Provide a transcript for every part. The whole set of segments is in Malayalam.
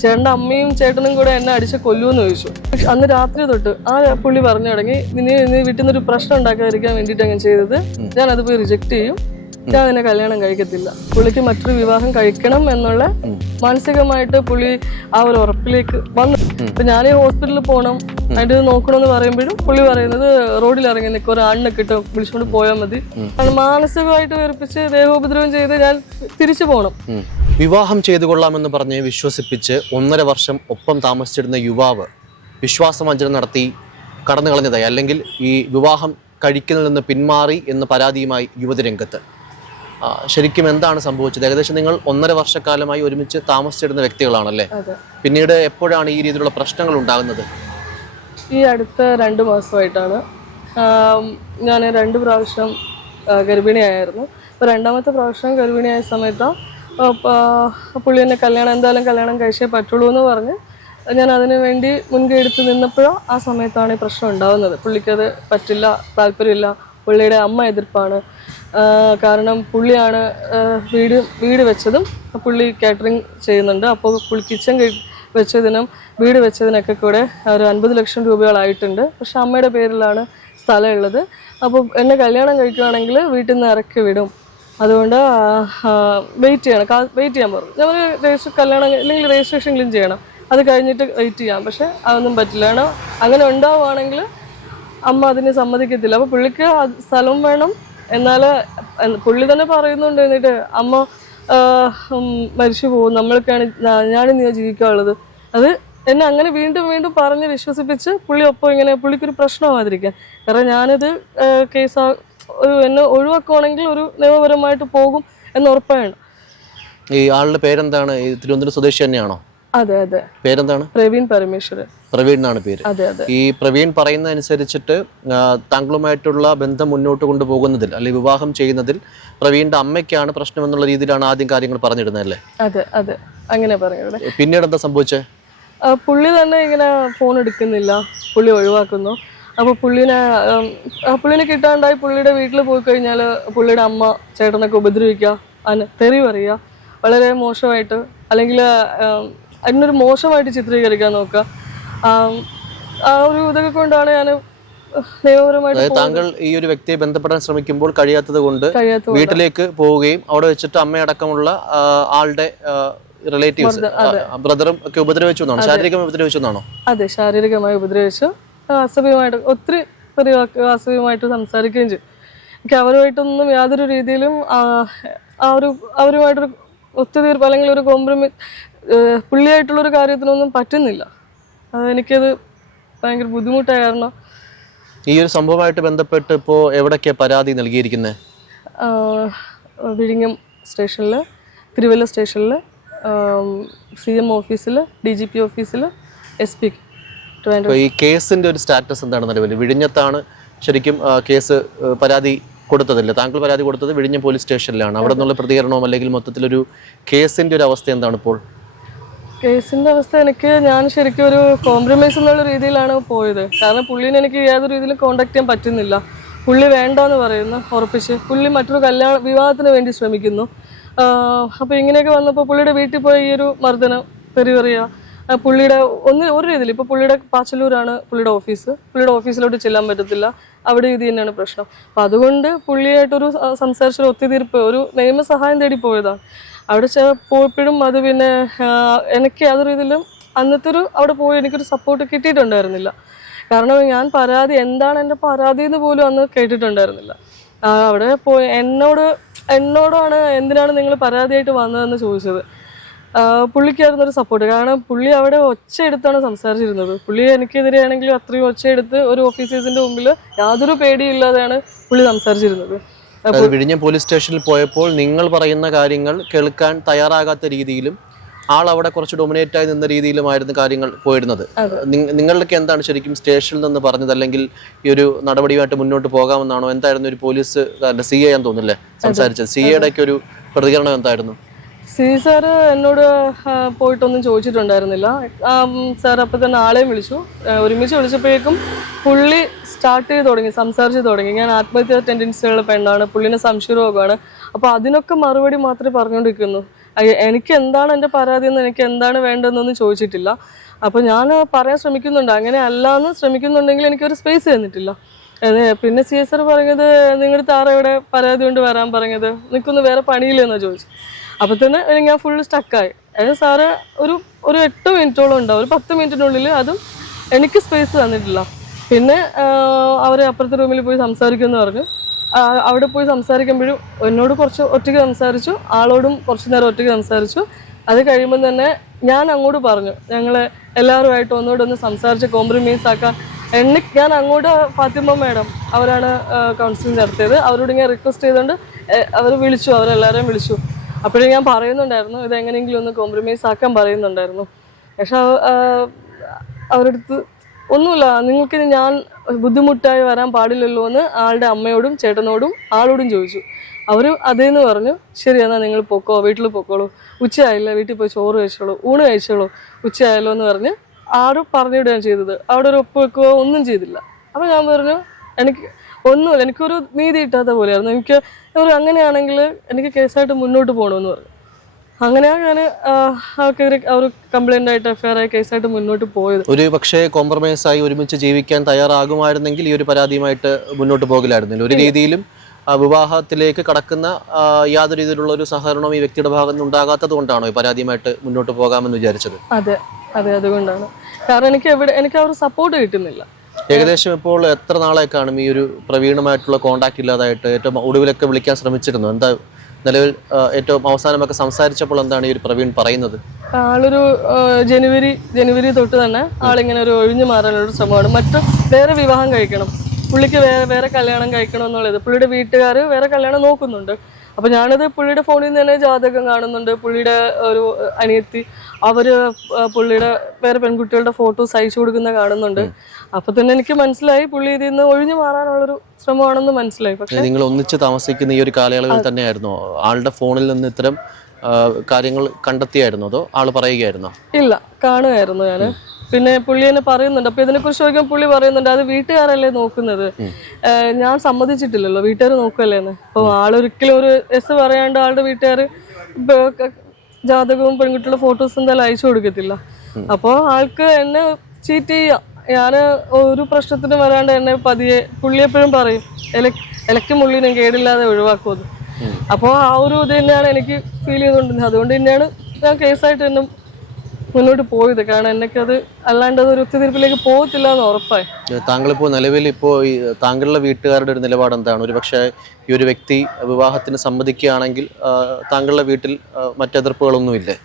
ചേട്ടന്റെ അമ്മയും ചേട്ടനും കൂടെ എന്നെ അടിച്ച് കൊല്ലുമെന്ന് ചോദിച്ചു. പക്ഷെ അന്ന് രാത്രി തൊട്ട് ആ പുള്ളി പറഞ്ഞു തുടങ്ങി നിന്നെ നീ വീട്ടിൽ നിന്ന് ഒരു പ്രശ്നം ഉണ്ടാക്കാതിരിക്കാൻ വേണ്ടിയിട്ട് അങ്ങനെ ചെയ്തത്. ഞാൻ അത് പോയി റിജക്ട് ചെയ്യും. ഞാൻ അതിനെ കല്യാണം കഴിക്കത്തില്ല. പുള്ളിക്ക് മറ്റൊരു വിവാഹം കഴിക്കണം എന്നുള്ള മാനസികമായിട്ട് പുള്ളി ആ ഒരു ഉറപ്പിലേക്ക് വന്നു. അപ്പൊ ഞാൻ ഈ ഹോസ്പിറ്റലിൽ പോകണം നോക്കണം നോക്കണമെന്ന് പറയുമ്പോഴും പുള്ളി പറയുന്നത് റോഡിൽ ഇറങ്ങി നിൽക്കും ഒരു ആണിനെ കിട്ടും വിളിച്ചുകൊണ്ട് പോയാൽ മതി. മാനസികമായിട്ട് വെറുപ്പിച്ച് ദേഹോപദ്രവം ചെയ്ത് ഞാൻ തിരിച്ചു പോകണം. വിവാഹം ചെയ്തു കൊള്ളാമെന്ന് പറഞ്ഞ് വിശ്വസിപ്പിച്ച് ഒന്നര വർഷം ഒപ്പം താമസിച്ചിരുന്ന യുവാവ് വിശ്വാസവഞ്ചന നടത്തി കടന്നു കളഞ്ഞതായി അല്ലെങ്കിൽ ഈ വിവാഹം കഴിക്കുന്നതിൽ നിന്ന് പിന്മാറി എന്ന പരാതിയുമായി യുവതി രംഗത്ത്. ശരിക്കും എന്താണ് സംഭവിച്ചത്? ഏകദേശം നിങ്ങൾ ഒന്നര വർഷക്കാലമായി ഒരുമിച്ച് താമസിച്ചിരുന്ന വ്യക്തികളാണല്ലേ? പിന്നീട് എപ്പോഴാണ് ഈ രീതിയിലുള്ള പ്രശ്നങ്ങൾ ഉണ്ടാകുന്നത്? ഈ അടുത്ത രണ്ട് മാസമായിട്ടാണ്. ഞാൻ രണ്ട് പ്രാവശ്യം ഗർഭിണിയായിരുന്നു. അപ്പോൾ രണ്ടാമത്തെ പ്രാവശ്യം ഗർഭിണിയായ സമയത്ത് ആ, പ- പുള്ളി എന്നെ കല്യാണം എന്തായാലും കല്യാണം കഴിച്ചേ പറ്റുള്ളൂ എന്ന് പറഞ്ഞ് ഞാൻ അതിന് വേണ്ടി മുൻകൈ എടുത്ത് നിന്നപ്പോഴോ ആ സമയത്താണ് ഈ പ്രശ്നം ഉണ്ടാകുന്നത് പുള്ളിക്കത് പറ്റില്ല താല്പര്യമില്ല. പുള്ളിയുടെ അമ്മ എതിർപ്പാണ്. കാരണം പുള്ളിയാണ് വീട് വീട് വെച്ചതും പുള്ളി കാറ്ററിങ് ചെയ്യുന്നുണ്ട്. അപ്പോൾ പുള്ളി കിച്ചൺ വെച്ചതിനും വീട് വെച്ചതിനൊക്കെ കൂടെ ഒരു അൻപത് ലക്ഷം രൂപകളായിട്ടുണ്ട് പക്ഷെ അമ്മയുടെ പേരിലാണ് സ്ഥലമുള്ളത് അപ്പോൾ എന്നെ കല്യാണം കഴിക്കുകയാണെങ്കിൽ വീട്ടിൽ നിന്ന് ഇറക്കി വിടും. അതുകൊണ്ട് വെയിറ്റ് ചെയ്യണം. വെയിറ്റ് ചെയ്യാൻ പറഞ്ഞു. ഞാൻ രജിസ്റ്റർ കല്യാണം അല്ലെങ്കിൽ രജിസ്ട്രേഷൻ രജിസ്ട്രേഷനെങ്കിലും ചെയ്യണം. അത് കഴിഞ്ഞിട്ട് വെയിറ്റ് ചെയ്യാം. പക്ഷെ അതൊന്നും പറ്റില്ല. കാരണം അങ്ങനെ ഉണ്ടാവുകയാണെങ്കിൽ അമ്മ അതിനെ സമ്മതിക്കത്തില്ല. അപ്പോൾ പുള്ളിക്ക് സ്ഥലം വേണം. എന്നാൽ പുള്ളി തന്നെ പറയുന്നുണ്ട് എന്നിട്ട് അമ്മ മരിച്ചു പോകും. നമ്മൾക്കാണ് ഞാൻ നീ ജീവിക്കാനുള്ളത്. അത് എന്നെ അങ്ങനെ വീണ്ടും വീണ്ടും പറഞ്ഞ് വിശ്വസിപ്പിച്ച് പുള്ളി ഒപ്പം ഇങ്ങനെ പുള്ളിക്കൊരു പ്രശ്നമാവാതിരിക്കാൻ. കാരണം ഞാനിത് കേസ് എന്നെ ഒഴിവാക്കുവാണെങ്കിൽ ഒരു നിയമപരമായിട്ട് പോകും എന്ന് ഉറപ്പാണ്. ഈ ആളുടെ പേരെന്താണ്? ഈ തിരുവനന്തപുരം സ്വദേശി തന്നെയാണോ? അതെ അതെ. പേരെന്താണ്? പ്രവീൺ പരമേശ്വരൻ. പ്രവീൺ എന്നാണ് പേര്. അതെ അതെ. ഈ പ്രവീൺ പറയുന്ന അനുസരിച്ചിട്ട് താങ്കളുമായിട്ടുള്ള ബന്ധം മുന്നോട്ട് കൊണ്ടുപോകുന്നതിൽ അല്ലെങ്കിൽ വിവാഹം ചെയ്യുന്നതിൽ പ്രവീണിന്റെ അമ്മയ്ക്കാണ് പ്രശ്നം എന്നുള്ള രീതിയിലാണ് ആദ്യം കാര്യങ്ങൾ പറഞ്ഞിരുന്നത് അല്ലേ? അതെ അതെ. അങ്ങനെ പറഞ്ഞു പിന്നീട് എന്താ സംഭവിച്ചത് പുള്ളി തന്നെ ഇങ്ങനെ ഫോൺ എടുക്കുന്നില്ല. പുള്ളി ഒഴിവാക്കുന്നു. അപ്പോൾ പുള്ളിനെ പുള്ളിനെ കിട്ടാണ്ടായി പുള്ളിയുടെ വീട്ടിൽ പോയി കഴിഞ്ഞാൽ പുള്ളിയുടെ അമ്മ ചേട്ടനൊക്കെ ഉപദ്രവിക്കുക അതിന് തെറി പറയുക വളരെ മോശമായിട്ട് അല്ലെങ്കിൽ അതിനൊരു മോശമായിട്ട് ചിത്രീകരിക്കാൻ നോക്കുക. ആ, ഒരു ഇതൊക്കെ കൊണ്ടാണ് ഞാൻ താങ്കൾ ഈ ഒരു വ്യക്തിയെ ബന്ധപ്പെടാൻ ശ്രമിക്കുമ്പോൾ കഴിയാത്തത് കൊണ്ട് വീട്ടിലേക്ക് പോവുകയും അവിടെ വെച്ചിട്ട് അമ്മയടക്കമുള്ള ആളുടെ റിലേറ്റീവ്സ് ബ്രദറും ഒക്കെ ഉപദ്രവിച്ചു എന്നാണ്? ശാരീരികമായി ഉപദ്രവിച്ചു എന്നാണോ? അതെ ശാരീരികമായി ഉപദ്രവിച്ചു. ആ, ഒത്തിരി ഒത്തിരി വാസവ്യമായിട്ട് സംസാരിക്കുകയും ചെയ്യും. എനിക്ക് അവരുമായിട്ടൊന്നും യാതൊരു രീതിയിലും ആ ഒരു അവരുമായിട്ടൊരു ഒത്തുതീർപ്പ് അല്ലെങ്കിൽ ഒരു കോംപ്രമൈസ് പുള്ളിയായിട്ടുള്ളൊരു കാര്യത്തിനൊന്നും പറ്റുന്നില്ല. അതെനിക്കത് ഭയങ്കര ബുദ്ധിമുട്ടായ കാരണം. ഈ ഒരു സംഭവമായിട്ട് ബന്ധപ്പെട്ട് ഇപ്പോൾ എവിടൊക്കെയാ പരാതി നൽകിയിരിക്കുന്നത് വിഴിഞ്ഞം സ്റ്റേഷനിൽ തിരുവല്ല സ്റ്റേഷനിൽ സി എം ഓഫീസിൽ ഡി ജി പി ഓഫീസിൽ എസ് പി ട്രിവാൻഡ്രം അപ്പോൾ ഈ കേസിന്റെ ഒരു സ്റ്റാറ്റസ് എന്താണ് നിലവിൽ? വിഴിഞ്ഞത്താണ് ശരിക്കും കേസ് പരാതി കൊടുത്തതല്ല? താങ്കൾ പരാതി കൊടുത്തത് വിഴിഞ്ഞ പോലീസ് സ്റ്റേഷനിലാണ്. അവിടെ നിന്നുള്ള പ്രതികരണവും അല്ലെങ്കിൽ മൊത്തത്തിലൊരു കേസിന്റെ ഒരു അവസ്ഥ എന്താണ് ഇപ്പോൾ? കേസിന്റെ അവസ്ഥ എനിക്ക് ഞാൻ ശരിക്കും ഒരു കോംപ്രമൈസ് എന്നുള്ള രീതിയിലാണ് പോയത്. കാരണം പുള്ളീനെ എനിക്ക് യാതൊരു രീതിയിലും കോണ്ടാക്ട് ചെയ്യാൻ പറ്റുന്നില്ല. പുള്ളി വേണ്ടെന്ന് പറയുന്നു ഉറപ്പിച്ച്. പുള്ളി മറ്റൊരു കല്യാണ വിവാഹത്തിന് വേണ്ടി ശ്രമിക്കുന്നു. അപ്പോൾ ഇങ്ങനെയൊക്കെ വന്നപ്പോൾ പുള്ളിയുടെ വീട്ടിൽ പോയി ഈ ഒരു മർദ്ദനം തെറി പറയുക ആ, പുള്ളിയുടെ ഒന്ന് ഒരു രീതിയിൽ ഇപ്പോൾ പുള്ളിയുടെ പാച്ചലൂരാണ് പുള്ളിയുടെ ഓഫീസ്. പുള്ളിയുടെ ഓഫീസിലോട്ട് ചെല്ലാൻ പറ്റത്തില്ല. അവിടെ ഇത് തന്നെയാണ് പ്രശ്നം. അപ്പം അതുകൊണ്ട് പുള്ളിയായിട്ടൊരു സംസാരിച്ചൊരു ഒത്തുതീർപ്പ് ഒരു നിയമസഹായം തേടി പോയതാണ് അവിടെ പോയപ്പോഴും അത് പിന്നെ എനിക്ക് യാതൊരു രീതിയിലും അന്നത്തെ ഒരു അവിടെ പോയി എനിക്കൊരു സപ്പോർട്ട് കിട്ടിയിട്ടുണ്ടായിരുന്നില്ല. കാരണം ഞാൻ പരാതി എന്താണ് എന്റെ പരാതി എന്ന് പോലും അന്ന് കേട്ടിട്ടുണ്ടായിരുന്നില്ല. അവിടെ പോയി എന്നോട് എന്നോടാണ് എന്തിനാണ് നിങ്ങൾ പരാതിയായിട്ട് വന്നതെന്ന് ചോദിച്ചത്. പുള്ളിക്കായിരുന്നു ഒരു സപ്പോർട്ട് കാരണം പുള്ളി അവിടെ ഒച്ച എടുത്താണ് സംസാരിച്ചിരുന്നത്. പുള്ളി എനിക്കെതിരെയാണെങ്കിലും അത്രയും ഒച്ച എടുത്ത് ഒരു ഓഫീസേഴ്സിന്റെ മുമ്പിൽ യാതൊരു പേടിയില്ലാതെയാണ് പുള്ളി സംസാരിച്ചിരുന്നത്. വിഴിഞ്ഞ പോലീസ് സ്റ്റേഷനിൽ പോയപ്പോൾ നിങ്ങൾ പറയുന്ന കാര്യങ്ങൾ കേൾക്കാൻ തയ്യാറാകാത്ത രീതിയിലും ആൾ അവിടെ കുറച്ച് ഡൊമിനേറ്റ് ആയി നിന്ന രീതിയിലുമായിരുന്നു കാര്യങ്ങൾ പോയിരുന്നത്. നിങ്ങളുടെ നിങ്ങളിലൊക്കെ എന്താണ് ശരിക്കും സ്റ്റേഷനിൽ നിന്ന് പറഞ്ഞത്? അല്ലെങ്കിൽ ഈ ഒരു നടപടിയുമായിട്ട് മുന്നോട്ട് പോകാമെന്നാണോ? എന്തായിരുന്നു ഒരു പോലീസ് സി എ ഞാൻ തോന്നുന്നില്ലേ? സംസാരിച്ചത്. സി എയുടെ ഒക്കെ ഒരു പ്രതികരണം എന്തായിരുന്നു? സി എന്നോട് പോയിട്ടൊന്നും ചോദിച്ചിട്ടുണ്ടായിരുന്നില്ല. സാർ അപ്പം തന്നെ ആളെയും വിളിച്ചു. ഒരുമിച്ച് വിളിച്ചപ്പോഴേക്കും പുള്ളി സ്റ്റാർട്ട് ചെയ്ത് തുടങ്ങി സംസാരിച്ച് തുടങ്ങി. ഞാൻ ആത്മഹത്യ ടെൻഡൻസിയുള്ള പെണ്ണാണ് പുള്ളിനെ സംശയരോഗമാണ് അപ്പോൾ അതിനൊക്കെ മറുപടി മാത്രമേ പറഞ്ഞുകൊണ്ടിരിക്കുന്നു എനിക്ക് എന്താണ് എന്റെ പരാതി എന്ന് എനിക്ക് എന്താണ് വേണ്ടതെന്നൊന്നും ചോദിച്ചിട്ടില്ല. അപ്പോൾ ഞാൻ പറയാൻ ശ്രമിക്കുന്നുണ്ട്. അങ്ങനെ അല്ലാന്ന് ശ്രമിക്കുന്നുണ്ടെങ്കിൽ എനിക്കൊരു സ്പേസ് തന്നിട്ടില്ല. പിന്നെ സി എസ് ആർ പറഞ്ഞത് നിങ്ങളുടെ താറ ഇവിടെ പരാതി കൊണ്ട് വരാൻ പറഞ്ഞത്? നിൽക്കുന്നു വേറെ പണിയില്ലെന്നാണ് ചോദിച്ചു അപ്പോൾ തന്നെ ഞാൻ ഫുള്ള് സ്റ്റക്കായി അതായത് സാറ് ഒരു ഒരു എട്ട് മിനിറ്റോളം ഉണ്ടാവും. ഒരു പത്ത് മിനിറ്റിനുള്ളിൽ അതും എനിക്ക് സ്പേസ് തന്നിട്ടില്ല. പിന്നെ അവർ അപ്പുറത്തെ റൂമിൽ പോയി സംസാരിക്കുമെന്ന് പറഞ്ഞു. അവിടെ പോയി സംസാരിക്കുമ്പോഴും എന്നോട് കുറച്ച് ഒറ്റയ്ക്ക് സംസാരിച്ചു ആളോടും കുറച്ച് നേരം ഒറ്റയ്ക്ക് സംസാരിച്ചു. അത് കഴിയുമ്പോൾ തന്നെ ഞാൻ അങ്ങോട്ട് പറഞ്ഞു ഞങ്ങൾ എല്ലാവരുമായിട്ട് ഒന്നുകൂടെ ഒന്ന് സംസാരിച്ച് കോംപ്രമൈസ് ആക്കാൻ. എന്നെ ഞാൻ അങ്ങോട്ട് ഫാത്തിമ മാഡം അവരാണ് കൗൺസിലിംഗ് നടത്തിയത്. അവരോട് ഞാൻ റിക്വസ്റ്റ് ചെയ്തുകൊണ്ട് അവർ വിളിച്ചു അവരെല്ലാവരെയും വിളിച്ചു. അപ്പോഴും ഞാൻ പറയുന്നുണ്ടായിരുന്നു ഇത് എങ്ങനെയെങ്കിലും ഒന്ന് കോംപ്രമൈസ് ആക്കാൻ പറയുന്നുണ്ടായിരുന്നു. പക്ഷെ അവരടുത്ത് ഒന്നുമില്ല നിങ്ങൾക്ക് ഞാൻ ബുദ്ധിമുട്ടായി വരാൻ പാടില്ലല്ലോ എന്ന് ആളുടെ അമ്മയോടും ചേട്ടനോടും ആളോടും ചോദിച്ചു. അവർ അതേന്ന് പറഞ്ഞു ശരി എന്നാൽ നിങ്ങൾ പൊക്കോ വീട്ടിൽ പൊക്കോളൂ. ഉച്ചയായില്ല വീട്ടിൽ പോയി ചോറ് കഴിച്ചോളൂ ഊണ് കഴിച്ചോളൂ ഉച്ചയായല്ലോ എന്ന് പറഞ്ഞ് ആരും പറഞ്ഞിടുകയാണ് ചെയ്തത്. അവിടെ ഒരു ഒപ്പ് വെക്കുകയോ ഒന്നും ചെയ്തില്ല. അപ്പോൾ ഞാൻ പറഞ്ഞു എനിക്ക് ഒന്നുമില്ല എനിക്കൊരു നീതി കിട്ടാത്ത പോലെയായിരുന്നു. എനിക്ക് ഒരു അങ്ങനെയാണെങ്കിൽ എനിക്ക് കേസായിട്ട് മുന്നോട്ട് പോകണമെന്ന് പറഞ്ഞു. അങ്ങനെയാണ് ഞാൻ അവർക്കെതിരെ അവർ കംപ്ലൈന്റ് ആയിട്ട് എഫ്ഐആർ ആയി കേസായിട്ട് മുന്നോട്ട് പോയത്. ഒരു പക്ഷേ കോംപ്രമൈസ് ആയി ഒരുമിച്ച് ജീവിക്കാൻ തയ്യാറാകുമായിരുന്നെങ്കിൽ ഈ ഒരു പരാതിയുമായിട്ട് മുന്നോട്ട് പോകില്ലായിരുന്നില്ല. ഒരു രീതിയിലും വിവാഹത്തിലേക്ക് കടക്കുന്ന യാതൊരു രീതിയിലുള്ള ഒരു സഹകരണവും ഈ വ്യക്തിയുടെ ഭാഗത്ത് നിന്ന് ഉണ്ടാകാത്തത് കൊണ്ടാണോ ഈ പരാതിയുമായിട്ട് മുന്നോട്ട് പോകാമെന്ന് വിചാരിച്ചത്? അതെ അതെ അതുകൊണ്ടാണ്. കാരണം എനിക്ക് എവിടെ എനിക്ക് ആ ഒരു സപ്പോർട്ട് കിട്ടുന്നില്ല. ഏകദേശം ഇപ്പോൾ എത്ര നാളെ കാണും ഈ ഒരു പ്രവീണുമായിട്ടുള്ള കോണ്ടാക്ട് ഇല്ലാതായിട്ട്? ഏറ്റവും ഒടുവിലൊക്കെ വിളിക്കാൻ ശ്രമിച്ചിരുന്നു? എന്താ നിലവിൽ ഏറ്റവും അവസാനമൊക്കെ സംസാരിച്ചപ്പോൾ എന്താണ് ഈ ഒരു പ്രവീൺ പറയുന്നത്? ആളൊരു ജനുവരി ജനുവരി തൊട്ട് തന്നെ ആളിങ്ങനെ ഒരു ഒഴിഞ്ഞു മാറാനുള്ള ശ്രമമാണ്. മറ്റു വേറെ വിവാഹം കഴിക്കണം. പുള്ളിക്ക് വേറെ വേറെ കല്യാണം കഴിക്കണം എന്നുള്ളത് പുള്ളിയുടെ വീട്ടുകാർ വേറെ കല്യാണം നോക്കുന്നുണ്ട്. അപ്പൊ ഞാനത് പുള്ളിയുടെ ഫോണിൽ നിന്ന് തന്നെ ജാതകം കാണുന്നുണ്ട്. പുള്ളിയുടെ ഒരു അനിയത്തി അവർ പുള്ളിയുടെ വേറെ പെൺകുട്ടികളുടെ ഫോട്ടോസ് അയച്ചു കൊടുക്കുന്ന കാണുന്നുണ്ട്. അപ്പൊ തന്നെ എനിക്ക് മനസ്സിലായി പുള്ളി ഇതിൽ നിന്ന് ഒഴിഞ്ഞു മാറാനുള്ളൊരു ശ്രമമാണെന്ന് മനസ്സിലായി. പക്ഷേ നിങ്ങൾ ഒന്നിച്ച് താമസിക്കുന്ന ഈ ഒരു കാലയളവിൽ തന്നെയായിരുന്നു? ആളുടെ ഫോണിൽ നിന്ന് ഇത്തരം കാര്യങ്ങൾ കണ്ടെത്തിയായിരുന്നു? അതോ ആൾ പറയുകയായിരുന്നോ? ഇല്ല കാണുമായിരുന്നു ഞാൻ. പിന്നെ പുള്ളി എന്നെ പറയുന്നുണ്ട്. അപ്പൊ ഇതിനെ കുറിച്ച് ചോദിക്കാൻ പുള്ളി പറയുന്നുണ്ട് അത് വീട്ടുകാരല്ലേ നോക്കുന്നത്? ഞാൻ സമ്മതിച്ചിട്ടില്ലല്ലോ വീട്ടുകാർ നോക്കുമല്ലേന്ന് അപ്പൊ ആളൊരിക്കലും ഒരു എസ് പറയാണ്ട് ആളുടെ വീട്ടുകാർ ജാതകവും പെൺകുട്ടികളുടെ ഫോട്ടോസ് എന്തായാലും അയച്ചു കൊടുക്കത്തില്ല. അപ്പോൾ ആൾക്ക് എന്നെ ചീറ്റ് ചെയ്യാം. ഞാൻ ഒരു പ്രശ്നത്തിന് വരാണ്ട് എന്നെ പതിയെ പുള്ളി എപ്പോഴും പറയും ഇല ഇലക്കും മുള്ളിനും കേടില്ലാതെ ഒഴിവാക്കുമെന്ന് അപ്പോൾ ആ ഒരു ഇത് തന്നെയാണ് എനിക്ക് ഫീൽ ചെയ്തുകൊണ്ടിരുന്നത്. അതുകൊണ്ട് തന്നെയാണ് ഞാൻ കേസായിട്ട് എന്നെ മുന്നോട്ട് പോയത്. കാരണം എന്നൊക്കെ അത് അല്ലാണ്ട് അത് ഒരു ഒത്തുതീർപ്പിലേക്ക് പോകത്തില്ല എന്ന് ഉറപ്പായി. താങ്കളിപ്പോ നിലവിൽ ഇപ്പോൾ ഈ താങ്കളുടെ വീട്ടുകാരുടെ ഒരു നിലപാട് എന്താണ്? ഒരു പക്ഷേ ഈ ഒരു വ്യക്തി വിവാഹത്തിന് സമ്മതിക്കുകയാണെങ്കിൽ താങ്കളുടെ വീട്ടിൽ മറ്റെതിർപ്പുകളൊന്നുമില്ലേ?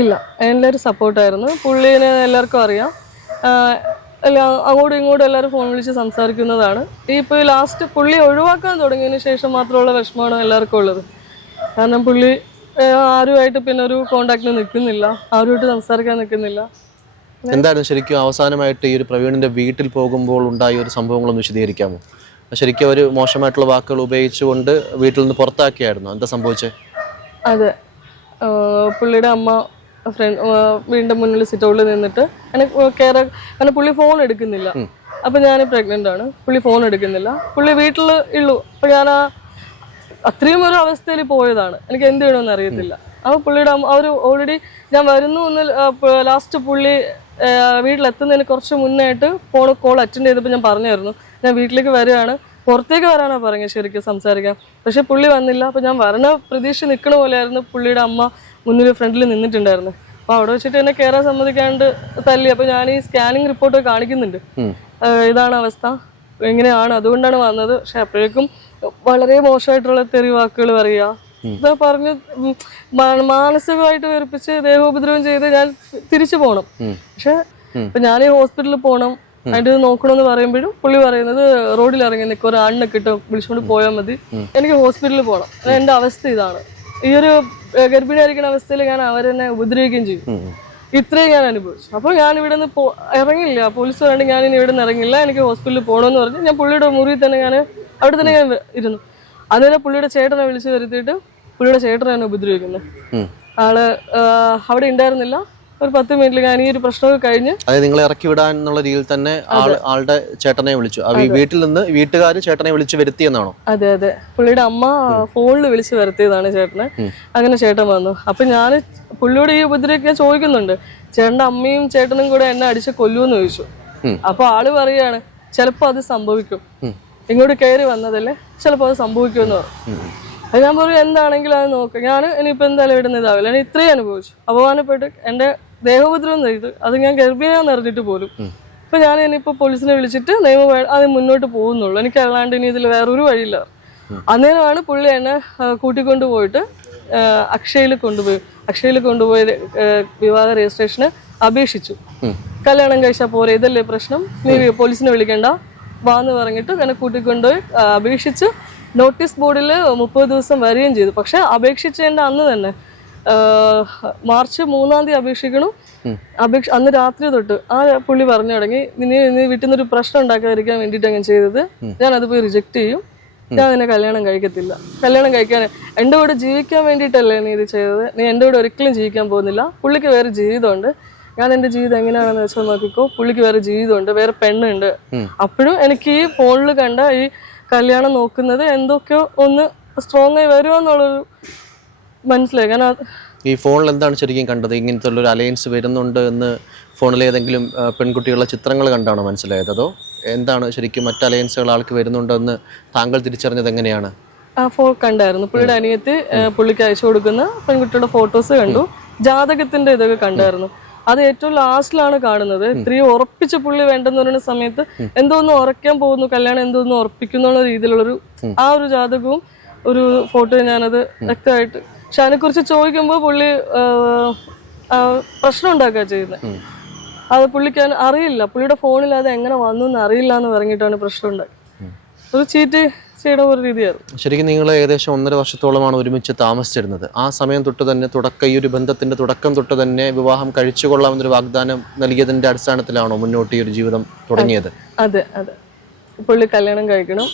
ഇല്ല. എല്ലാവരും സപ്പോർട്ടായിരുന്നു. പുള്ളീനെ എല്ലാവർക്കും അറിയാം. അല്ല എല്ലാ അങ്ങോട്ടും ഇങ്ങോട്ടും എല്ലാവരും ഫോൺ വിളിച്ച് സംസാരിക്കുന്നതാണ്. ഈ ഇപ്പോൾ ലാസ്റ്റ് പുള്ളി ഒഴിവാക്കാൻ തുടങ്ങിയതിന് ശേഷം മാത്രമുള്ള വിഷമമാണ് എല്ലാവർക്കും ഉള്ളത്. കാരണം പുള്ളി ആരുമായിട്ട് പിന്നെ ഒരു കോണ്ടാക്ട് നിൽക്കുന്നില്ല. ആരുമായിട്ട് സംസാരിക്കാൻ നിൽക്കുന്നില്ല. എന്തായിരുന്നു ശരിക്കും അവസാനമായിട്ട് ഈ ഒരു പ്രവീണിന്റെ വീട്ടിൽ പോകുമ്പോൾ ഉണ്ടായ ഒരു സംഭവങ്ങളൊന്ന് വിശദീകരിക്കാമോ? ശരിക്കും ഒരു മോശമായിട്ടുള്ള വാക്കുകൾ ഉപയോഗിച്ചുകൊണ്ട് വീട്ടിൽ നിന്ന് പുറത്താക്കിയായിരുന്നു? എന്താ സംഭവിച്ചത് അതെ. പുള്ളിയുടെ അമ്മ ഫ്രണ്ട് വീടിന്റെ മുന്നിൽ സിറ്റൗട്ടിൽ നിന്നിട്ട് കയറ കാരണം പുള്ളി ഫോൺ എടുക്കുന്നില്ല. അപ്പൊ ഞാൻ പ്രഗ്നന്റ് ആണ്. പുള്ളി ഫോൺ എടുക്കുന്നില്ല. പുള്ളി വീട്ടിൽ ഉള്ളൂ. അപ്പൊ ഞാൻ ആ അത്രയും ഒരു അവസ്ഥയിൽ പോയതാണ്. എനിക്ക് എന്ത് വേണമെന്ന് അറിയത്തില്ല. അപ്പൊ പുള്ളിയുടെ അമ്മ അവർ ഓൾറെഡി ഞാൻ വരുന്നു എന്ന് ലാസ്റ്റ് പുള്ളി വീട്ടിലെത്തുന്നതിന് കുറച്ച് മുന്നായിട്ട് ഫോൺ കോൾ അറ്റൻഡ് ചെയ്തപ്പോൾ ഞാൻ പറഞ്ഞായിരുന്നു. ഞാൻ വീട്ടിലേക്ക് വരികയാണ്. പുറത്തേക്ക് വരാനാണ് പറഞ്ഞത് ശരിക്കും സംസാരിക്കാൻ. പക്ഷെ പുള്ളി വന്നില്ല. അപ്പോൾ ഞാൻ വരണ പ്രതീക്ഷ നിൽക്കണ പോലെയായിരുന്നു പുള്ളിയുടെ അമ്മ മുന്നിൽ ഫ്രണ്ടിൽ നിന്നിട്ടുണ്ടായിരുന്നു. അപ്പോൾ അവിടെ വെച്ചിട്ട് എന്നെ കയറാൻ സമ്മതിക്കാണ്ട് തല്ലി. അപ്പോൾ ഞാൻ ഈ സ്കാനിങ് റിപ്പോർട്ട് കാണിക്കുന്നുണ്ട്. ഇതാണ് അവസ്ഥ. എങ്ങനെയാണ് അതുകൊണ്ടാണ് വന്നത്. പക്ഷെ അപ്പോഴേക്കും വളരെ മോശമായിട്ടുള്ള തെറി വാക്കുകൾ പറയുക ഇതാ പറഞ്ഞ് മാനസികമായിട്ട് വെറുപ്പിച്ച് ദേഹോപദ്രവം ചെയ്ത് ഞാൻ തിരിച്ചു പോകണം പക്ഷെ ഇപ്പൊ ഞാൻ ഈ ഹോസ്പിറ്റലിൽ പോകണം അതിന്റെ നോക്കണമെന്ന് പറയുമ്പോഴും പുള്ളി പറയുന്നത് റോഡിൽ ഇറങ്ങി നിൽക്കും ഒരു ആണിനെ കിട്ടും വിളിച്ചുകൊണ്ട് പോയാൽ മതി. എനിക്ക് ഹോസ്പിറ്റലിൽ പോകണം എന്റെ അവസ്ഥ ഇതാണ്. ഈ ഒരു ഗർഭിണിയായിരിക്കുന്ന അവസ്ഥയിൽ ഞാൻ അവരെന്നെ ഉപദ്രവിക്കുകയും ചെയ്യും. ഇത്രയും ഞാൻ അനുഭവിച്ചു. അപ്പോൾ ഞാൻ ഇവിടെ നിന്ന് ഇറങ്ങില്ല. പോലീസ് പറഞ്ഞിട്ട് ഞാൻ ഇനി ഇവിടെ നിന്ന് ഇറങ്ങില്ല എനിക്ക് ഹോസ്പിറ്റലിൽ പോകണമെന്ന് പറഞ്ഞ് ഞാൻ പുള്ളിയുടെ മുറിയിൽ തന്നെ ഞാൻ അവിടെ തന്നെ ഞാൻ ഇരുന്നു. അന്നേരം പുള്ളിയുടെ ചേട്ടനെ വിളിച്ച് വരുത്തിയിട്ട് പുള്ളിയുടെ ചേട്ടനെ എന്നെ ഉപദ്രവിക്കുന്നത് ആൾ അവിടെ ഉണ്ടായിരുന്നില്ല. ഒരു പത്ത് മിനിറ്റിൽ ഞാൻ ഈ ഒരു പ്രശ്നമൊക്കെ കഴിഞ്ഞ് അതായത് നിങ്ങളെ ഇറക്കി വിടാൻ എന്നുള്ള രീതിയിൽ തന്നെ ആളുടെ ചേട്ടനെ വിളിച്ചു. വീട്ടിൽ നിന്ന് വീട്ടുകാർ ചേട്ടനെ വിളിച്ച് വരുത്തിയെന്നാണോ അതെ അതെ. പുള്ളിയുടെ അമ്മ ഫോണിൽ വിളിച്ച് വരുത്തിയതാണ് ചേട്ടനെ. അങ്ങനെ ചേട്ടൻ വന്നു. അപ്പൊ ഞാൻ പുള്ളിയോട് ഈ ഉപദ്രവിക്കാൻ ചോദിക്കുന്നുണ്ട്. ചേട്ടന്റെ അമ്മയും ചേട്ടനും കൂടെ എന്നെ അടിച്ച് കൊല്ലുമെന്ന് ചോദിച്ചു. അപ്പൊ ആൾ പറയാണ് ചിലപ്പോ അത് സംഭവിക്കും. ഇങ്ങോട്ട് കയറി വന്നതല്ലേ? ചിലപ്പോ അത് സംഭവിക്കുമെന്ന് പറഞ്ഞു. അത് ഞാൻ പറയും എന്താണെങ്കിലും അത് നോക്കാം. ഞാൻ ഇനിയിപ്പോ എന്തായാലും ഇടുന്ന ഇതാവില്ല. ഞാൻ ഇത്രയും അനുഭവിച്ചു. അപമാനപ്പെട്ട് എന്റെ ദേഹോപദ്രവം നേരിട്ട് അത് ഞാൻ ഗർഭിണിയാന്ന് അറിഞ്ഞിട്ട് പോലും. ഇപ്പൊ ഞാൻ ഇനിയിപ്പോ പോലീസിനെ വിളിച്ചിട്ട് നിയമം അത് മുന്നോട്ട് പോകുന്നുള്ളൂ. എനിക്ക് അല്ലാണ്ട് ഇനി ഇതിൽ വേറൊരു വഴിയില്ല. അന്നേരമാണ് പുള്ളി എന്നെ കൂട്ടിക്കൊണ്ടു പോയിട്ട് അക്ഷയയിൽ കൊണ്ടുപോയി അക്ഷയയിൽ കൊണ്ടുപോയി വിവാഹ രജിസ്ട്രേഷന് അപേക്ഷിച്ചു. കല്യാണം കഴിച്ചാൽ പോരെ? ഇതല്ലേ പ്രശ്നം? നീ പോലീസിനെ വിളിക്കണ്ട. വാന്ന് പറഞ്ഞിട്ട് എന്നെ കൂട്ടിക്കൊണ്ടുപോയി അപേക്ഷിച്ച് നോട്ടീസ് ബോർഡിൽ മുപ്പത് ദിവസം വരികയും ചെയ്തു. പക്ഷെ അപേക്ഷിച്ചതിന്റെ അന്ന് തന്നെ മാർച്ച് മൂന്നാം തീയതി അപേക്ഷിക്കണം. അപേക്ഷ അന്ന് രാത്രി തൊട്ട് ആ പുള്ളി പറഞ്ഞു തുടങ്ങി നിന്നെ നീ വീട്ടിൽ നിന്നൊരു പ്രശ്നം ഉണ്ടാക്കാതിരിക്കാൻ വേണ്ടിയിട്ട് അങ്ങനെ ചെയ്തത്. ഞാൻ അത് പോയി റിജക്ട് ചെയ്യും. ഞാൻ നിന്നെ കല്യാണം കഴിക്കത്തില്ല. കല്യാണം കഴിക്കാൻ എന്റെ കൂടെ ജീവിക്കാൻ വേണ്ടിയിട്ടല്ലേ നീ ഇത് ചെയ്തത്? നീ എന്റെ കൂടെ ഒരിക്കലും ജീവിക്കാൻ പോകുന്നില്ല. പുള്ളിക്ക് വേറെ ജീവിതമുണ്ട്. ഞാൻ എന്റെ ജീവിതം എങ്ങനെയാണെന്ന് വെച്ചാൽ നോക്കിക്കോ പുള്ളിക്ക് വേറെ ജീവിതമുണ്ട് വേറെ പെണ്ണുണ്ട്. അപ്പോഴും എനിക്ക് ഈ ഫോണിൽ കണ്ട ഈ കല്യാണം നോക്കുന്നത് എന്തൊക്കെയോ ഒന്ന് സ്ട്രോങ് ആയി വരുമെന്നുള്ളൊരു മനസ്സിലായി. കാരണം ഈ ഫോണിൽ എന്താണ് ശരിക്കും കണ്ടത്? ഇങ്ങനത്തെ ഒരു അലയൻസ് വരുന്നുണ്ട് എന്ന് ഫോണിൽ ഏതെങ്കിലും പെൺകുട്ടികളുടെ ചിത്രങ്ങൾ കണ്ടാണോ മനസ്സിലായത്? അതോ എന്താണ് ശരിക്കും മറ്റ് അലയൻസുകൾ ആൾക്ക് വരുന്നുണ്ടെന്ന് താങ്കൾ തിരിച്ചറിഞ്ഞത് എങ്ങനെയാണ്? ആ ഫോ കണ്ടായിരുന്നു. പുള്ളിയുടെ അനിയത്തി പുള്ളിക്ക് അയച്ചു കൊടുക്കുന്ന പെൺകുട്ടിയുടെ ഫോട്ടോസ് കണ്ടു. ജാതകത്തിന്റെ ഇതൊക്കെ കണ്ടായിരുന്നു. അത് ഏറ്റവും ലാസ്റ്റിലാണ് കാണുന്നത്. ഇത്രയും ഉറപ്പിച്ച പുള്ളി വേണ്ടെന്ന് പറയുന്ന സമയത്ത് എന്തോന്ന് ഉറക്കാൻ പോകുന്നു കല്യാണം എന്തോന്ന് ഉറപ്പിക്കുന്നു എന്നുള്ള രീതിയിലുള്ളൊരു ആ ഒരു ജാതകവും ഒരു ഫോട്ടോ ഞാനത് വ്യക്തമായിട്ട് പക്ഷെ അതിനെക്കുറിച്ച് ചോദിക്കുമ്പോൾ പുള്ളി പ്രശ്നം ഉണ്ടാക്കുക ചെയ്യുന്നത് അത് പുള്ളിക്ക് അറിയില്ല. പുള്ളിയുടെ ഫോണിൽ അത് എങ്ങനെ വന്നു എന്ന് അറിയില്ല എന്ന് പറഞ്ഞിട്ടാണ് പ്രശ്നം ഉണ്ടാക്കി ഒരു ചീറ്റ് ചെയ്യണ ഒരു രീതിയായിരുന്നു ശരിക്കും നിങ്ങൾ ഏകദേശം ഒന്നര വർഷത്തോളമാണ് ഒരുമിച്ച് താമസിച്ചിരുന്നത്. ആ സമയം തൊട്ട് തന്നെ തുടക്കം ഈ ഒരു ബന്ധത്തിന്റെ തുടക്കം തൊട്ട് തന്നെ വിവാഹം കഴിച്ചുകൊള്ളാമെന്നൊരു വാഗ്ദാനം നൽകിയതിന്റെ അടിസ്ഥാനത്തിലാണോ മുന്നോട്ട് ഈ ഒരു ജീവിതം തുടങ്ങിയത്? അതെ അതെ. പുള്ളി കല്യാണം കഴിക്കണം.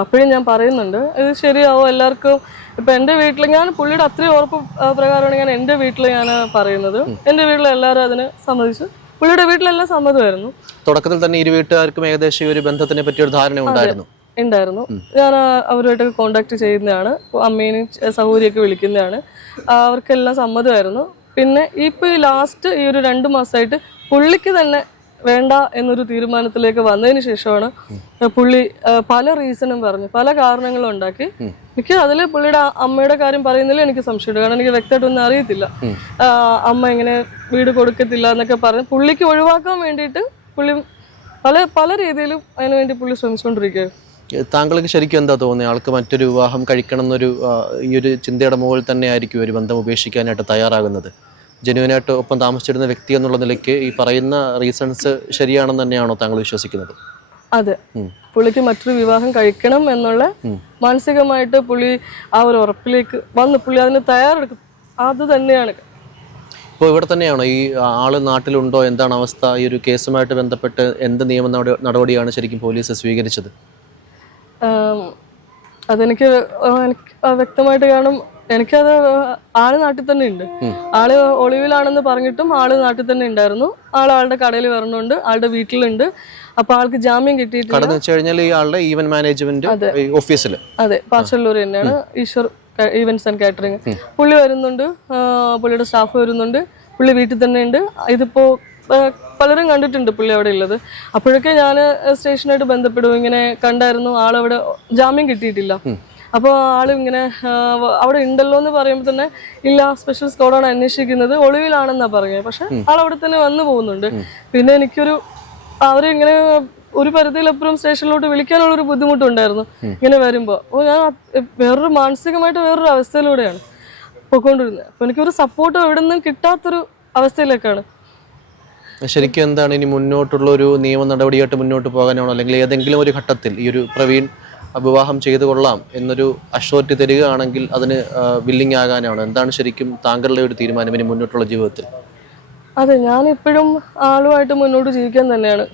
അപ്പോഴും ഞാൻ പറയുന്നുണ്ട് ഇത് ശരിയാവും എല്ലാവർക്കും? ഇപ്പൊ എന്റെ വീട്ടിൽ ഞാൻ പുള്ളിയുടെ അത്രയും ഉറപ്പ് പ്രകാരമാണ് ഞാൻ എന്റെ വീട്ടിൽ ഞാൻ പറയുന്നത്. എന്റെ വീട്ടിൽ എല്ലാവരും അതിന് സമ്മതിച്ചു. പുള്ളിയുടെ വീട്ടിലെല്ലാം സമ്മതമായിരുന്നു. തുടക്കത്തിൽ തന്നെ ഇരു വീട്ടുകാർക്കും ഏകദേശം ഈ ഒരു ബന്ധത്തിനെ പറ്റിയൊരു ഒരു ധാരണ ഉണ്ടായിരുന്നു ഉണ്ടായിരുന്നു. ഞാൻ അവരുമായിട്ടൊക്കെ കോണ്ടാക്ട് ചെയ്യുന്നതാണ്. അമ്മേനും സഹോദരിയൊക്കെ വിളിക്കുന്നതാണ്. അവർക്കെല്ലാം സമ്മതമായിരുന്നു. പിന്നെ ഇപ്പൊ ഈ ലാസ്റ്റ് ഈ ഒരു രണ്ട് മാസമായിട്ട് പുള്ളിക്ക് തന്നെ വേണ്ട എന്നൊരു തീരുമാനത്തിലേക്ക് വന്നതിന് ശേഷമാണ് പുള്ളി പല റീസണും പറഞ്ഞു. പല കാരണങ്ങളും ഉണ്ടാക്കി. എനിക്ക് അതിൽ പുള്ളിയുടെ അമ്മയുടെ കാര്യം പറയുന്നതിൽ എനിക്ക് സംശയമുണ്ട്. കാരണം എനിക്ക് വ്യക്തമായിട്ടൊന്നും അറിയത്തില്ല. അമ്മ ഇങ്ങനെ വീട് കൊടുക്കത്തില്ല എന്നൊക്കെ പറഞ്ഞു പുള്ളിക്ക് ഒഴിവാക്കാൻ വേണ്ടിയിട്ട് പുള്ളി പല പല രീതിയിലും അതിനുവേണ്ടി പുള്ളി ശ്രമിച്ചുകൊണ്ടിരിക്കുകയായിരുന്നു താങ്കൾക്ക് ശരിക്കും എന്താ തോന്നിയത് ആൾക്ക് മറ്റൊരു വിവാഹം കഴിക്കണം എന്നൊരു ഈ ഒരു ചിന്തയുടെ മുകളിൽ തന്നെ ആയിരിക്കും ഒരു ബന്ധം ഉപേക്ഷിക്കാനായിട്ട് തയ്യാറാകുന്നത്. ജനുവനായിട്ട് ഒപ്പം താമസിച്ചിരുന്ന വ്യക്തി എന്നുള്ള നിലയ്ക്ക് ഈ പറയുന്ന റീസൺസ് ശരിയാണെന്ന് തന്നെയാണോ താങ്കൾ വിശ്വസിക്കുന്നത്? അതെ. പുള്ളിക്ക് മറ്റൊരു വിവാഹം കഴിക്കണം എന്നുള്ള മാനസികമായിട്ട് പുള്ളി ആ ഒരു ഉറപ്പിലേക്ക് വന്ന് പുള്ളി അതിന് തയ്യാറെടുക്കും അത് തന്നെയാണ്. ഇപ്പോൾ ഇവിടെ തന്നെയാണോ? ഈ ആൾ നാട്ടിലുണ്ടോ? എന്താണ് അവസ്ഥ? ഈ ഒരു കേസുമായിട്ട് ബന്ധപ്പെട്ട് എന്ത് നിയമ നടപടിയാണ് ശരിക്കും പോലീസ് സ്വീകരിച്ചത്? അതെനിക്ക് വ്യക്തമായിട്ട് കാണും എനിക്കത് ആൾ നാട്ടിൽ തന്നെ ഉണ്ട്. ആൾ ഒളിവിലാണെന്ന് പറഞ്ഞിട്ടും ആൾ നാട്ടിൽ തന്നെ ഉണ്ടായിരുന്നു. ആൾ ആളുടെ കടയിൽ വരണുണ്ട് ആളുടെ വീട്ടിലുണ്ട്. അപ്പൊ ആൾക്ക് ജാമ്യം കഴിഞ്ഞാൽ ഈ ആളുടെ ഈവൻ മാനേജ്മെന്റ് ഓഫീസിൽ അതെ. പാച്ചല്ലൂർ തന്നെയാണ്. ഈശ്വർ ഈവൻസ് ആൻഡ് കാറ്ററിംഗ് പുള്ളി വരുന്നുണ്ട് പുള്ളിയുടെ സ്റ്റാഫ് വരുന്നുണ്ട്. പുള്ളി വീട്ടിൽ തന്നെ ഉണ്ട്. ഇതിപ്പോ പലരും കണ്ടിട്ടുണ്ട് പുള്ളി അവിടെ ഉള്ളത്. അപ്പോഴൊക്കെ ഞാൻ സ്റ്റേഷനായിട്ട് ബന്ധപ്പെടും. ഇങ്ങനെ കണ്ടായിരുന്നു. ആളവിടെ ജാമ്യം കിട്ടിയിട്ടില്ല. അപ്പോൾ ആൾ ഇങ്ങനെ അവിടെ ഉണ്ടല്ലോ എന്ന് പറയുമ്പോൾ തന്നെ ഇല്ല സ്പെഷ്യൽ സ്ക്വാഡാണ് അന്വേഷിക്കുന്നത്. ഒളിവിലാണെന്നാണ് പറഞ്ഞത് പക്ഷെ ആൾ അവിടെ തന്നെ വന്നു പോകുന്നുണ്ട്. പിന്നെ എനിക്കൊരു അവരിങ്ങനെ ഒരു പരിധിയിലപ്പുറം സ്റ്റേഷനിലോട്ട് വിളിക്കാനുള്ള ഒരു ബുദ്ധിമുട്ടുണ്ടായിരുന്നു ഇങ്ങനെ വരുമ്പോൾ അപ്പോൾ ഞാൻ വേറൊരു മാനസികമായിട്ട് വേറൊരു അവസ്ഥയിലൂടെയാണ് പോയിക്കൊണ്ടിരുന്നത്. അപ്പോൾ എനിക്കൊരു സപ്പോർട്ട് എവിടെ നിന്നും കിട്ടാത്തൊരു അവസ്ഥയിലേക്കാണ്. ശരിക്കും എന്താണ് ഇനി മുന്നോട്ടുള്ള ഒരു നിയമ നടപടിയായിട്ട് മുന്നോട്ട് പോകാനാണോ? അല്ലെങ്കിൽ ഏതെങ്കിലും ഒരു ഘട്ടത്തിൽ ഈ ഒരു പ്രവീൺ വിവാഹം ചെയ്തു കൊള്ളാം എന്നൊരു അഷ്വർട്ടി തരികയാണെങ്കിൽ അതിന് വില്ലിങ് ആകാനാണോ? എന്താണ് ശരിക്കും താങ്കളുടെ ഒരു തീരുമാനം ഇനി മുന്നോട്ടുള്ള ജീവിതത്തിൽ? അതെ ഞാൻ ഇപ്പോഴും ആളുമായിട്ട് മുന്നോട്ട് ജീവിക്കാൻ തന്നെയാണ്.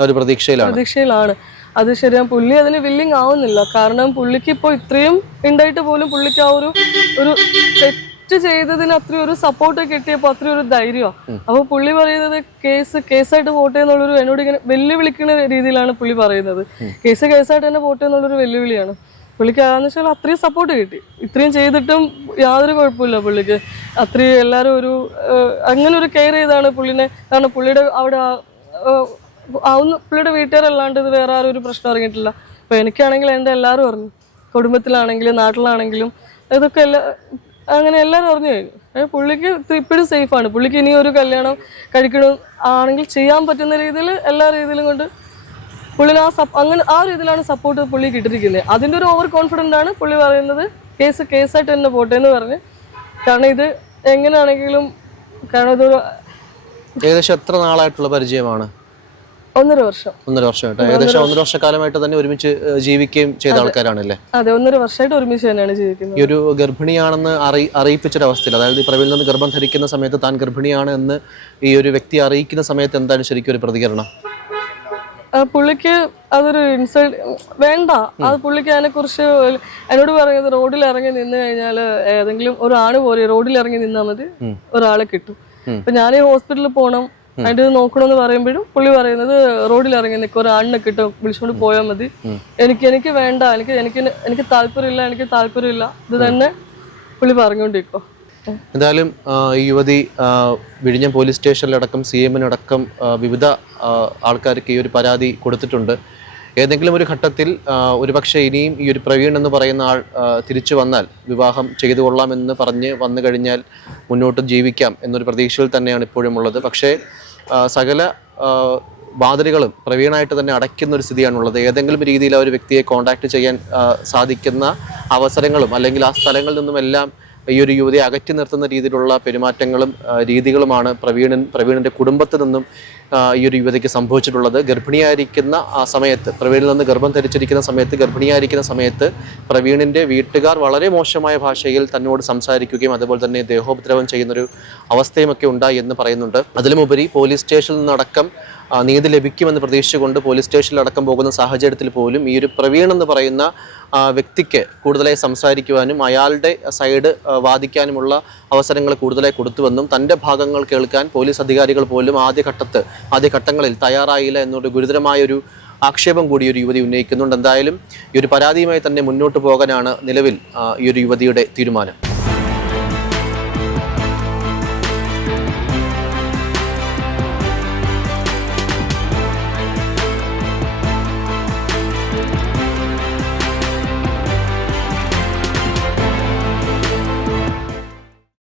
ഒരു പ്രതീക്ഷയിലാണ്. പ്രതീക്ഷയിലാണ്. അത് ശരിയാ പുള്ളി അതിന് വില്ലിങ് ആവുന്നില്ല. കാരണം പുള്ളിക്ക് ഇപ്പോൾ ഇത്രയും ഉണ്ടായിട്ട് പോലും പുള്ളിക്ക് ആ ഒരു ഒരു തെറ്റ് ചെയ്തതിന് അത്രയും ഒരു സപ്പോർട്ട് കിട്ടിയപ്പോൾ അത്രയും ഒരു ധൈര്യമാണ് അപ്പൊ പുള്ളി പറയുന്നത് കേസ് കേസായിട്ട് പോട്ടെ എന്നുള്ളൊരു എന്നോട് ഇങ്ങനെ വെല്ലുവിളിക്കുന്ന രീതിയിലാണ് പുള്ളി പറയുന്നത്. കേസ് കേസായിട്ട് തന്നെ പോട്ടെ എന്നുള്ളൊരു വെല്ലുവിളിയാണ്. പുള്ളിക്ക് അതെന്ന് വെച്ചാൽ അത്രയും സപ്പോർട്ട് കിട്ടി. ഇത്രയും ചെയ്തിട്ടും യാതൊരു കുഴപ്പമില്ല പുള്ളിക്ക്. അത്രയും എല്ലാവരും ഒരു അങ്ങനെ ഒരു കെയർ ചെയ്താണ് പുള്ളിനെ. കാരണം പുള്ളിയുടെ അവിടെ ആ, ഒന്ന് പുള്ളിയുടെ വീട്ടുകാരല്ലാണ്ട് ഇത് വേറെ ആരും ഒരു പ്രശ്നം ഇറങ്ങിയിട്ടില്ല. അപ്പൊ എനിക്കാണെങ്കിൽ എന്റെ എല്ലാവരും അറിഞ്ഞു. കുടുംബത്തിലാണെങ്കിലും നാട്ടിലാണെങ്കിലും ഇതൊക്കെ എല്ലാ അങ്ങനെ എല്ലാവരും അറിഞ്ഞു കഴിഞ്ഞു പുള്ളിക്ക് ഇപ്പോഴും സേഫാണ് പുള്ളിക്ക് ഇനി ഒരു കല്യാണം കഴിക്കണം ആണെങ്കിൽ ചെയ്യാൻ പറ്റുന്ന രീതിയിൽ എല്ലാ രീതിയിലും കൊണ്ട് പുള്ളിന് ആ അങ്ങനെ ആ രീതിയിലാണ് സപ്പോർട്ട് പുള്ളി കിട്ടിയിരിക്കുന്നത്. അതിന്റെ ഒരു ഓവർ കോൺഫിഡന്റ് ആണ് പുള്ളി പറയുന്നത്. കേസ് കേസായിട്ട് തന്നെ പോട്ടെ എന്ന് പറഞ്ഞ്. കാരണം ഇത് എങ്ങനെയാണെങ്കിലും കാരണം ഇതൊരു ഏകദേശം എത്ര നാളായിട്ടുള്ള പരിചയമാണ്? ഒന്നര വർഷം. ഒന്നര വർഷമായിട്ട്. ഏകദേശം ഒന്നര വർഷക്കാലമായിട്ട് തന്നെ ഒരുമിച്ച് ജീവിക്കുകയും ചെയ്ത ആൾക്കാരാണല്ലേ? അതെ ഒന്നര വർഷമായിട്ട് ഒരുമിച്ച് തന്നെയാണ് ജീവിക്കുന്നത്. ഈ ഒരു ഗർഭിണിയാണെന്ന് അറി അറിയിപ്പിച്ചൊരവസ്ഥയിൽ അതായത് പ്രവിൽ നിന്ന് ഗർഭം ധരിക്കുന്ന സമയത്ത് താൻ ഗർഭിണിയാണ് എന്ന് ഈ ഒരു വ്യക്തി അറിയിക്കുന്ന സമയത്ത് എന്താണ് ശരിക്കും ഒരു പ്രതികരണം? പുള്ളിക്ക് അതൊരു ഇൻസൾട്ട് വേണ്ട. അത് പുള്ളിക്ക് അതിനെ കുറിച്ച് എന്നോട് പറയുന്നത് റോഡിൽ ഇറങ്ങി നിന്ന് കഴിഞ്ഞാൽ ഏതെങ്കിലും ഒരു ആണ് പോലെ റോഡിൽ ഇറങ്ങി നിന്നാൽ മതി. ഒരാളെ കിട്ടും. അപ്പൊ ഞാൻ ഈ ഹോസ്പിറ്റലിൽ പോകണം അതിന്റെ നോക്കണമെന്ന് പറയുമ്പോഴും പുള്ളി പറയുന്നത് റോഡിൽ ഇറങ്ങി നിൽക്കും ഒരു ആണിനെ കിട്ടും വിളിച്ചുകൊണ്ട് പോയാൽ മതി. എനിക്ക് എനിക്ക് വേണ്ട എനിക്ക് എനിക്ക് എനിക്ക് താല്പര്യമില്ല എനിക്ക് താല്പര്യമില്ല. ഇത് തന്നെ പുള്ളി പറഞ്ഞുകൊണ്ടിരിക്കും എന്തായാലും ഈ യുവതി വിഴിഞ്ഞം പോലീസ് സ്റ്റേഷനിലടക്കം സി എമ്മിനടക്കം വിവിധ ആൾക്കാർക്ക് ഈ ഒരു പരാതി കൊടുത്തിട്ടുണ്ട്. ഏതെങ്കിലും ഒരു ഘട്ടത്തിൽ ഒരുപക്ഷെ ഇനിയും ഈ ഒരു പ്രവീൺ എന്ന് പറയുന്ന ആൾ തിരിച്ചു വന്നാൽ വിവാഹം ചെയ്തു കൊള്ളാമെന്ന് പറഞ്ഞ് വന്നു കഴിഞ്ഞാൽ മുന്നോട്ട് ജീവിക്കാം എന്നൊരു പ്രതീക്ഷയിൽ തന്നെയാണ് ഇപ്പോഴും ഉള്ളത്. പക്ഷേ സകല വാതിലുകളും പ്രവീണായിട്ട് തന്നെ അടയ്ക്കുന്ന ഒരു സ്ഥിതിയാണുള്ളത്. ഏതെങ്കിലും രീതിയിൽ ആ ഒരു വ്യക്തിയെ കോൺടാക്ട് ചെയ്യാൻ സാധിക്കുന്ന അവസരങ്ങളും അല്ലെങ്കിൽ ആ സ്ഥലങ്ങളിൽ നിന്നുമെല്ലാം ഈ ഒരു യുവതിയെ അകറ്റി നിർത്തുന്ന രീതിയിലുള്ള പെരുമാറ്റങ്ങളും രീതികളുമാണ് പ്രവീണൻ പ്രവീണിന്റെ കുടുംബത്തിൽ നിന്നും ഈ ഒരു യുവതിക്ക് സംഭവിച്ചിട്ടുള്ളത്. ഗർഭിണിയായിരിക്കുന്ന ആ സമയത്ത് പ്രവീണിൽ നിന്ന് ഗർഭം ധരിച്ചിരിക്കുന്ന സമയത്ത് ഗർഭിണിയായിരിക്കുന്ന സമയത്ത് പ്രവീണിന്റെ വീട്ടുകാർ വളരെ മോശമായ ഭാഷയിൽ തന്നോട് സംസാരിക്കുകയും അതുപോലെ തന്നെ ദേഹോപദ്രവം ചെയ്യുന്നൊരു അവസ്ഥയുമൊക്കെ ഉണ്ടായി എന്ന് പറയുന്നുണ്ട്. അതിലുമുപരി പോലീസ് സ്റ്റേഷനിൽ നിന്നടക്കം നീതി ലഭിക്കുമെന്ന് പ്രതീക്ഷിച്ചുകൊണ്ട് പോലീസ് സ്റ്റേഷനിൽ അടക്കം പോകുന്ന സാഹചര്യത്തിൽ പോലും ഈ ഒരു പ്രവീൺ എന്ന് പറയുന്ന വ്യക്തിക്ക് കൂടുതലായി സംസാരിക്കുവാനും അയാളുടെ സൈഡ് വാദിക്കാനുമുള്ള അവസരങ്ങൾ കൂടുതലായി കൊടുത്തുവെന്നും തന്റെ ഭാഗങ്ങൾ കേൾക്കാൻ പോലീസ് അധികാരികൾ പോലും ആദ്യഘട്ടത്ത് ആദ്യഘട്ടങ്ങളിൽ തയ്യാറായില്ല എന്നൊരു ഗുരുതരമായൊരു ആക്ഷേപം കൂടി ഒരു യുവതി ഉന്നയിക്കുന്നുണ്ട്. എന്തായാലും ഈ ഒരു പരാതിയുമായി തന്നെ മുന്നോട്ട് പോകാനാണ് നിലവിൽ ഈ ഒരു യുവതിയുടെ തീരുമാനം.